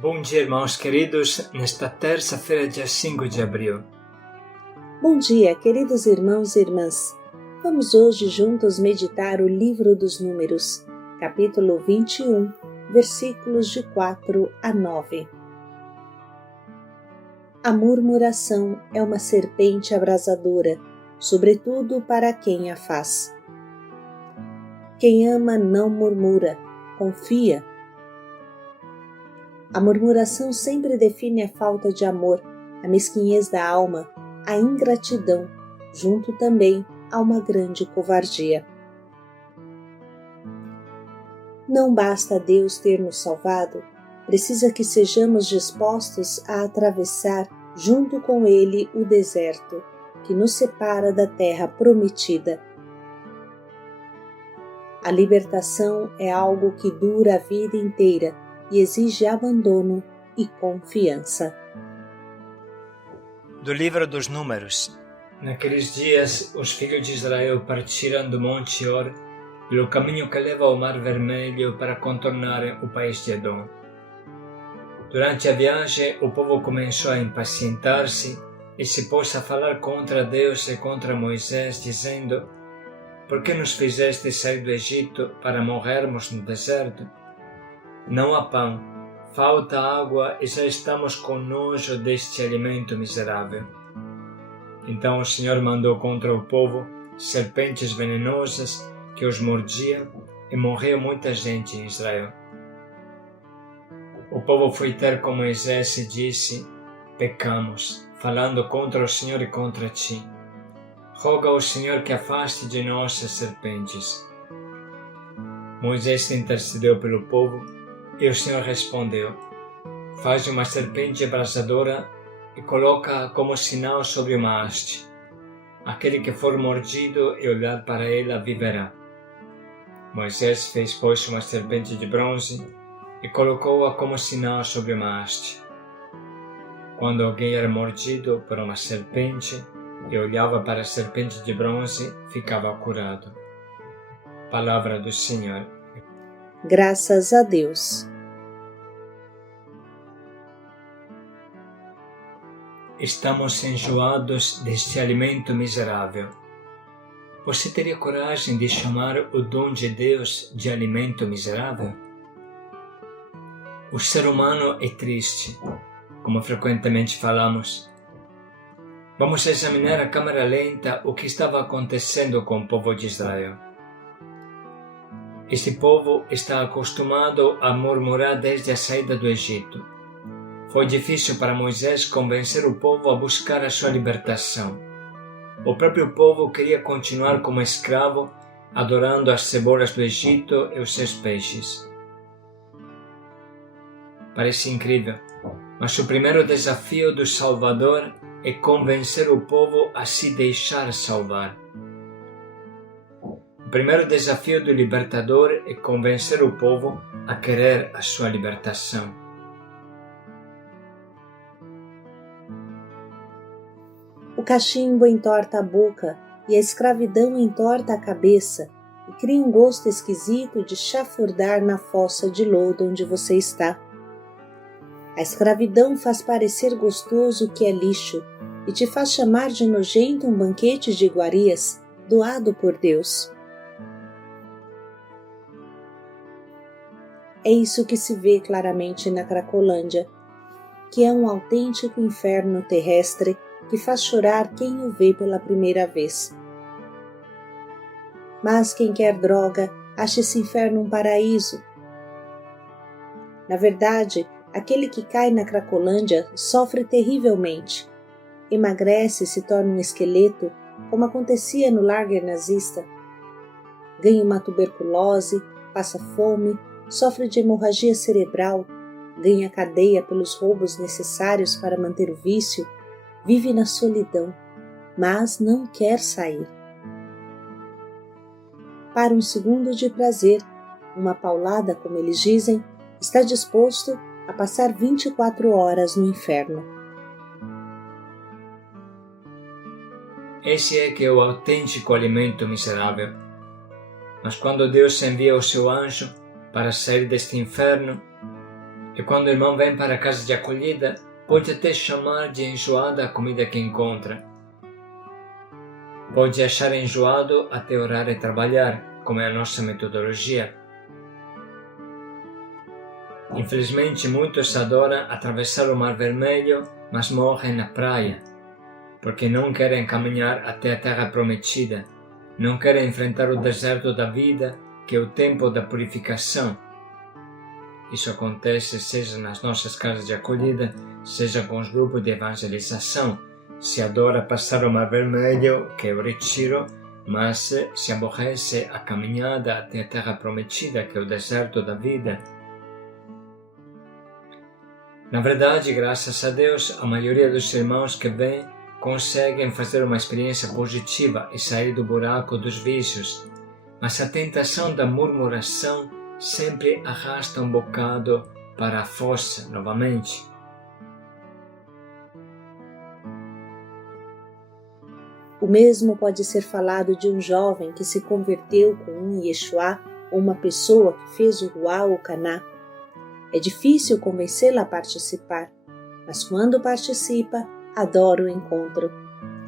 Bom dia, irmãos queridos, nesta terça-feira, dia 5 de abril. Bom dia, queridos irmãos e irmãs. Vamos hoje juntos meditar o livro dos Números, capítulo 21, versículos de 4 a 9. A murmuração é uma serpente abrasadora, sobretudo para quem a faz. Quem ama não murmura, confia. A murmuração sempre define a falta de amor, a mesquinhez da alma, a ingratidão, junto também a uma grande covardia. Não basta Deus ter nos salvado, precisa que sejamos dispostos a atravessar junto com Ele o deserto, que nos separa da terra prometida. A libertação é algo que dura a vida inteira e exige abandono e confiança. Do livro dos Números. Naqueles dias, os filhos de Israel partiram do Monte Or pelo caminho que leva ao Mar Vermelho para contornarem o país de Edom. Durante a viagem, o povo começou a impacientar-se e se pôs a falar contra Deus e contra Moisés, dizendo: "Por que nos fizeste sair do Egito para morrermos no deserto? Não há pão, falta água e já estamos com nojo deste alimento miserável." Então o Senhor mandou contra o povo serpentes venenosas que os mordiam e morreu muita gente em Israel. O povo foi ter com Moisés e disse: "Pecamos, falando contra o Senhor e contra ti. Roga ao Senhor que afaste de nós as serpentes." Moisés intercedeu pelo povo e o Senhor respondeu: "Faz uma serpente abrasadora e coloca-a como sinal sobre uma haste. Aquele que for mordido e olhar para ela viverá." Moisés fez, pois, uma serpente de bronze e colocou-a como sinal sobre uma haste. Quando alguém era mordido por uma serpente e olhava para a serpente de bronze, ficava curado. Palavra do Senhor. Graças a Deus. Estamos enjoados deste alimento miserável. Você teria coragem de chamar o dom de Deus de alimento miserável? O ser humano é triste, como frequentemente falamos. Vamos examinar a câmera lenta o que estava acontecendo com o povo de Israel. Este povo está acostumado a murmurar desde a saída do Egito. Foi difícil para Moisés convencer o povo a buscar a sua libertação. O próprio povo queria continuar como escravo, adorando as cebolas do Egito e os seus peixes. Parece incrível, mas o primeiro desafio do Salvador é convencer o povo a se deixar salvar. O primeiro desafio do Libertador é convencer o povo a querer a sua libertação. O cachimbo entorta a boca e a escravidão entorta a cabeça e cria um gosto esquisito de chafurdar na fossa de lodo onde você está. A escravidão faz parecer gostoso o que é lixo e te faz chamar de nojento um banquete de iguarias doado por Deus. É isso que se vê claramente na Cracolândia, que é um autêntico inferno terrestre que faz chorar quem o vê pela primeira vez. Mas quem quer droga acha esse inferno um paraíso. Na verdade, aquele que cai na Cracolândia sofre terrivelmente. Emagrece e se torna um esqueleto, como acontecia no lager nazista. Ganha uma tuberculose, passa fome, sofre de hemorragia cerebral, ganha cadeia pelos roubos necessários para manter o vício, vive na solidão, mas não quer sair. Para um segundo de prazer, uma paulada, como eles dizem, está disposto a passar 24 horas no inferno. Esse é que é o autêntico alimento miserável. Mas quando Deus envia o seu anjo para sair deste inferno, E quando o irmão vem para a casa de acolhida, pode até chamar de enjoada a comida que encontra. Pode achar enjoado até orar e trabalhar, como é a nossa metodologia. Infelizmente, muitos adoram atravessar o Mar Vermelho, mas morrem na praia, porque não querem caminhar até a Terra Prometida, não querem enfrentar o deserto da vida, que é o tempo da purificação. Isso acontece seja nas nossas casas de acolhida, seja com os grupos de evangelização. Se adora passar o Mar Vermelho, que é o retiro, mas se aborrece a caminhada até a Terra Prometida, que é o deserto da vida. Na verdade, graças a Deus, a maioria dos irmãos que vêm conseguem fazer uma experiência positiva e sair do buraco dos vícios, mas a tentação da murmuração sempre arrasta um bocado para a fossa novamente. O mesmo pode ser falado de um jovem que se converteu com um Yeshua ou uma pessoa que fez o Ruá ou Caná. É difícil convencê-la a participar, mas quando participa, adora o encontro,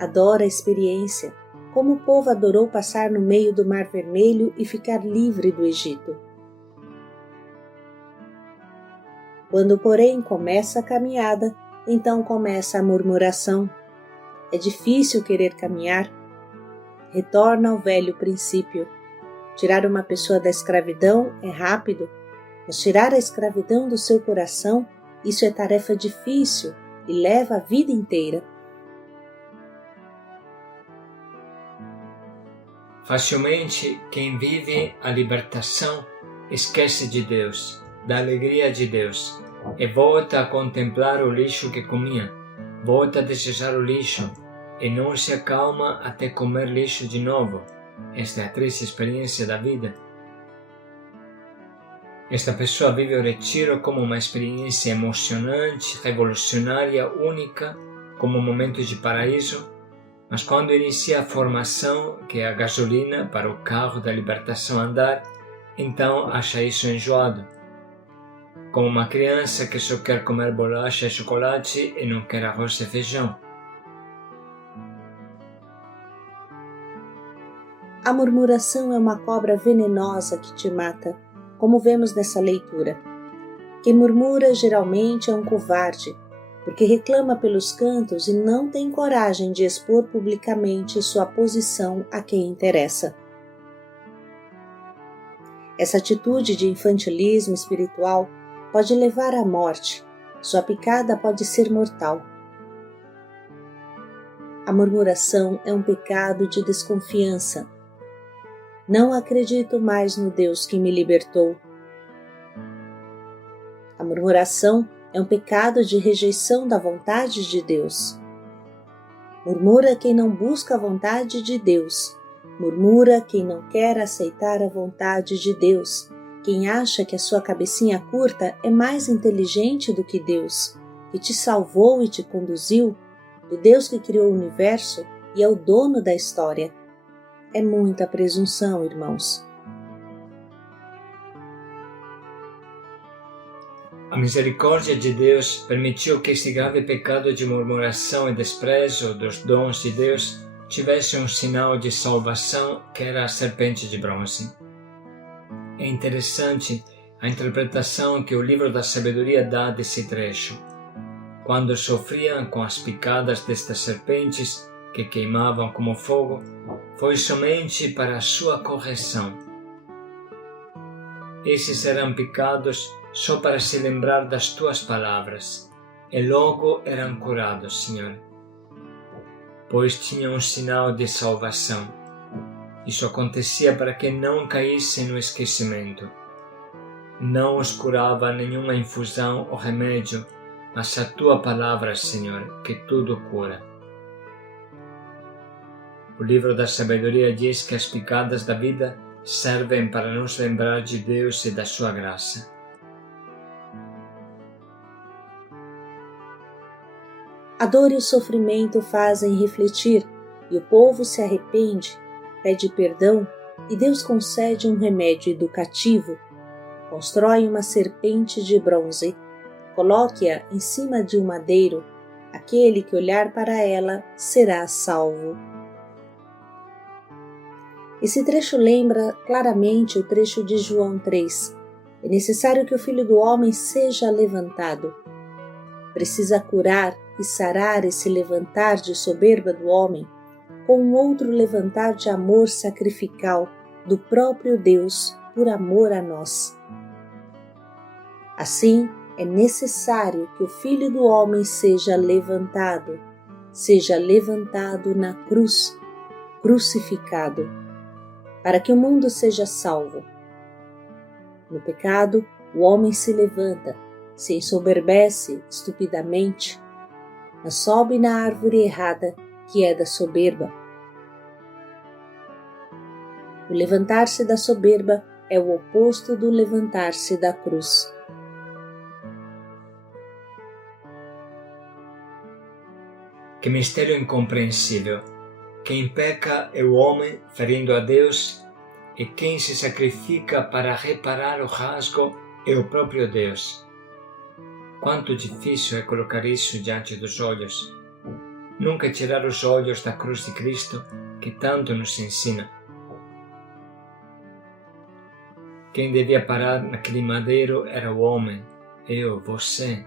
adora a experiência, como o povo adorou passar no meio do Mar Vermelho e ficar livre do Egito. Quando, porém, começa a caminhada, então começa a murmuração. É difícil querer caminhar. Retorna ao velho princípio. Tirar uma pessoa da escravidão é rápido, mas tirar a escravidão do seu coração, isso é tarefa difícil e leva a vida inteira. Facilmente, quem vive a libertação esquece de Deus, da alegria de Deus, e volta a contemplar o lixo que comia, volta a desejar o lixo, e não se acalma até comer lixo de novo. Esta é a triste experiência da vida. Esta pessoa vive o retiro como uma experiência emocionante, revolucionária, única, como um momento de paraíso, mas quando inicia a formação, que é a gasolina para o carro da libertação andar, então acha isso enjoado. Como uma criança que só quer comer bolacha e chocolate e não quer arroz e feijão. A murmuração é uma cobra venenosa que te mata, como vemos nessa leitura. Quem murmura geralmente é um covarde, porque reclama pelos cantos e não tem coragem de expor publicamente sua posição a quem interessa. Essa atitude de infantilismo espiritual pode levar à morte, sua picada pode ser mortal. A murmuração é um pecado de desconfiança. Não acredito mais no Deus que me libertou. A murmuração é um pecado de rejeição da vontade de Deus. Murmura quem não busca a vontade de Deus. Murmura quem não quer aceitar a vontade de Deus. Quem acha que a sua cabecinha curta é mais inteligente do que Deus, que te salvou e te conduziu, do Deus que criou o universo e é o dono da história. É muita presunção, irmãos. A misericórdia de Deus permitiu que esse grave pecado de murmuração e desprezo dos dons de Deus tivesse um sinal de salvação que era a serpente de bronze. É interessante a interpretação que o livro da sabedoria dá desse trecho. Quando sofriam com as picadas destas serpentes que queimavam como fogo, foi somente para a sua correção. Esses eram picados só para se lembrar das tuas palavras, e logo eram curados, Senhor, pois tinham um sinal de salvação. Isso acontecia para que não caíssem no esquecimento. Não os curava nenhuma infusão ou remédio, mas a tua palavra, Senhor, que tudo cura. O livro da sabedoria diz que as picadas da vida servem para nos lembrar de Deus e da sua graça. A dor e o sofrimento fazem refletir, e o povo se arrepende, pede perdão, e Deus concede um remédio educativo. Constrói uma serpente de bronze, Coloque-a em cima de um madeiro. Aquele que olhar para ela será salvo. Esse trecho lembra claramente o trecho de João 3. É necessário que o Filho do Homem seja levantado. Precisa curar e sarar esse levantar de soberba do homem com um outro levantar de amor sacrificial do próprio Deus por amor a nós. Assim, é necessário que o Filho do Homem seja levantado na cruz, crucificado, para que o mundo seja salvo. No pecado, o homem se levanta, se ensoberbece estupidamente, mas sobe na árvore errada, que é da soberba. O levantar-se da soberba é o oposto do levantar-se da cruz. Que mistério incompreensível! Quem peca é o homem, ferindo a Deus, e quem se sacrifica para reparar o rasgo é o próprio Deus. Quanto difícil é colocar isso diante dos olhos. Nunca tirar os olhos da cruz de Cristo, que tanto nos ensina. Quem devia parar naquele madeiro era o homem, eu, você.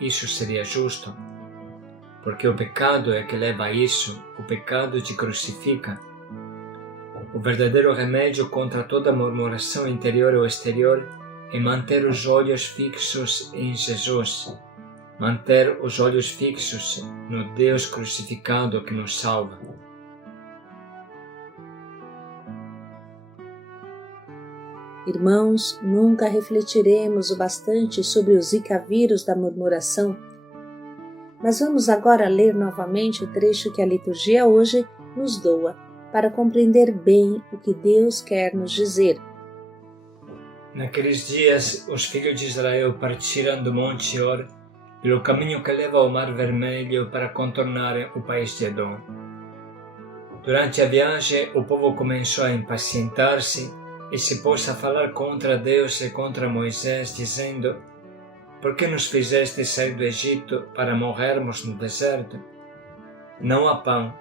Isso seria justo. Porque o pecado é que leva a isso, o pecado te crucifica. O verdadeiro remédio contra toda murmuração interior ou exterior é manter os olhos fixos em Jesus, manter os olhos fixos no Deus crucificado que nos salva. Irmãos, nunca refletiremos o bastante sobre o Zika vírus da murmuração, mas vamos agora ler novamente o trecho que a liturgia hoje nos doa, para compreender bem o que Deus quer nos dizer. Naqueles dias, os filhos de Israel partiram do Monte Or pelo caminho que leva ao Mar Vermelho para contornarem o país de Edom. Durante a viagem, o povo começou a impacientar-se e se pôs a falar contra Deus e contra Moisés, dizendo: Por que nos fizeste sair do Egito para morrermos no deserto? Não há pão,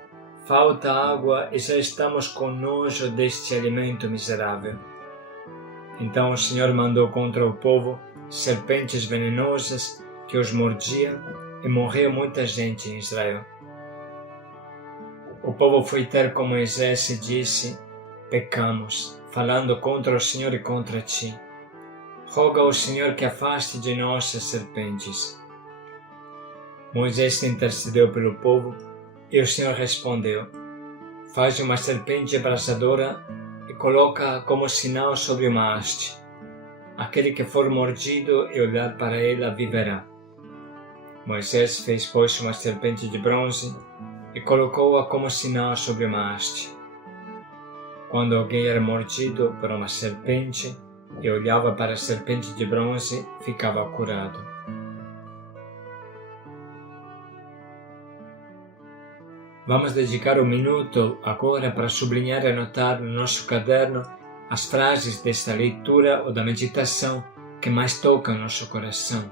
falta água e já estamos com nojo deste alimento miserável. Então o Senhor mandou contra o povo serpentes venenosas que os mordiam e morreu muita gente em Israel. O povo foi ter com Moisés e disse: Pecamos, falando contra o Senhor e contra ti. Roga ao Senhor que afaste de nós as serpentes. Moisés intercedeu pelo povo e o Senhor respondeu: Faz uma serpente abrasadora e coloca-a como sinal sobre uma haste. Aquele que for mordido e olhar para ela viverá. Moisés fez, pois, uma serpente de bronze e colocou-a como sinal sobre uma haste. Quando alguém era mordido por uma serpente e olhava para a serpente de bronze, ficava curado. Vamos dedicar um minuto agora para sublinhar e anotar no nosso caderno as frases desta leitura ou da meditação que mais tocam nosso coração.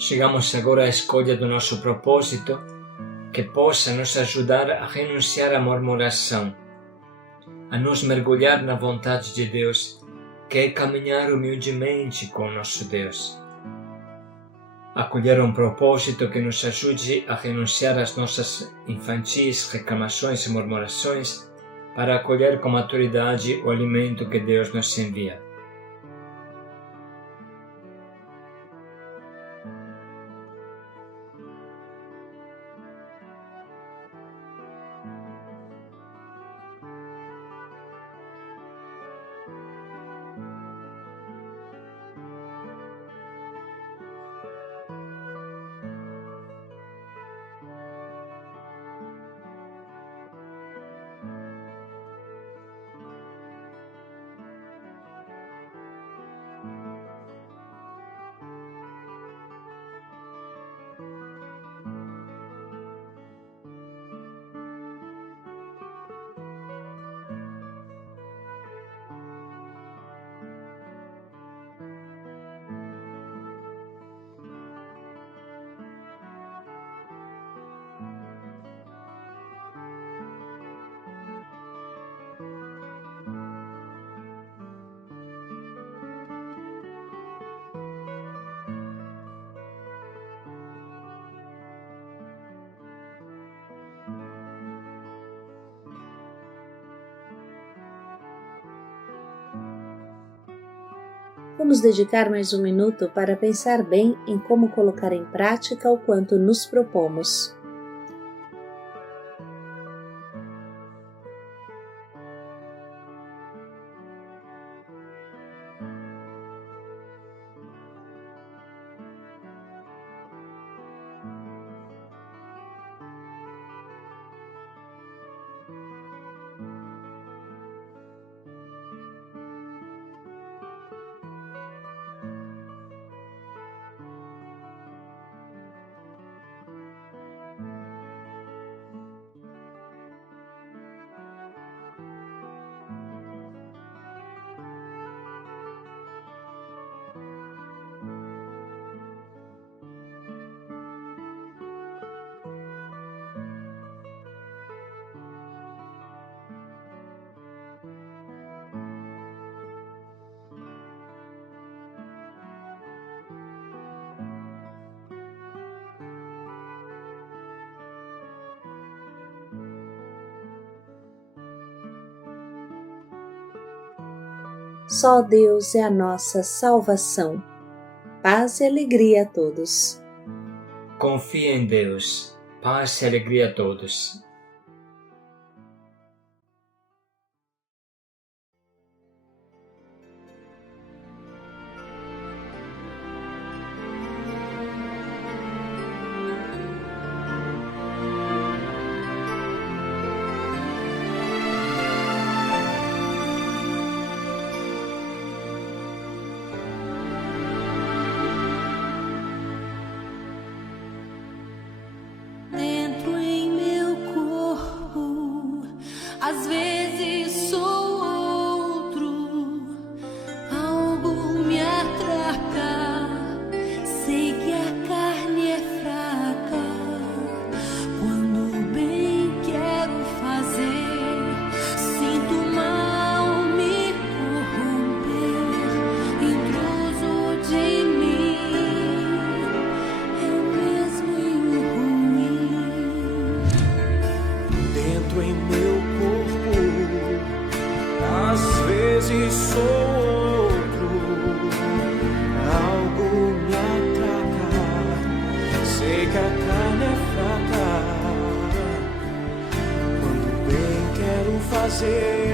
Chegamos agora à escolha do nosso propósito, que possa nos ajudar a renunciar à murmuração, a nos mergulhar na vontade de Deus, que é caminhar humildemente com o nosso Deus. Acolher um propósito que nos ajude a renunciar às nossas infantis reclamações e murmurações para acolher com maturidade o alimento que Deus nos envia. Vamos dedicar mais um minuto para pensar bem em como colocar em prática o quanto nos propomos. Só Deus é a nossa salvação. Paz e alegria a todos. Confie em Deus. Paz e alegria a todos. Às vezes sou outro, algo me atraca, sei que a carne é fraca. Quando bem quero fazer, sinto mal me corromper, intruso de mim, eu mesmo e ruim. Dentro em meu às vezes sou outro, algo me atraca, sei que a carne é fraca. Quando bem quero fazer,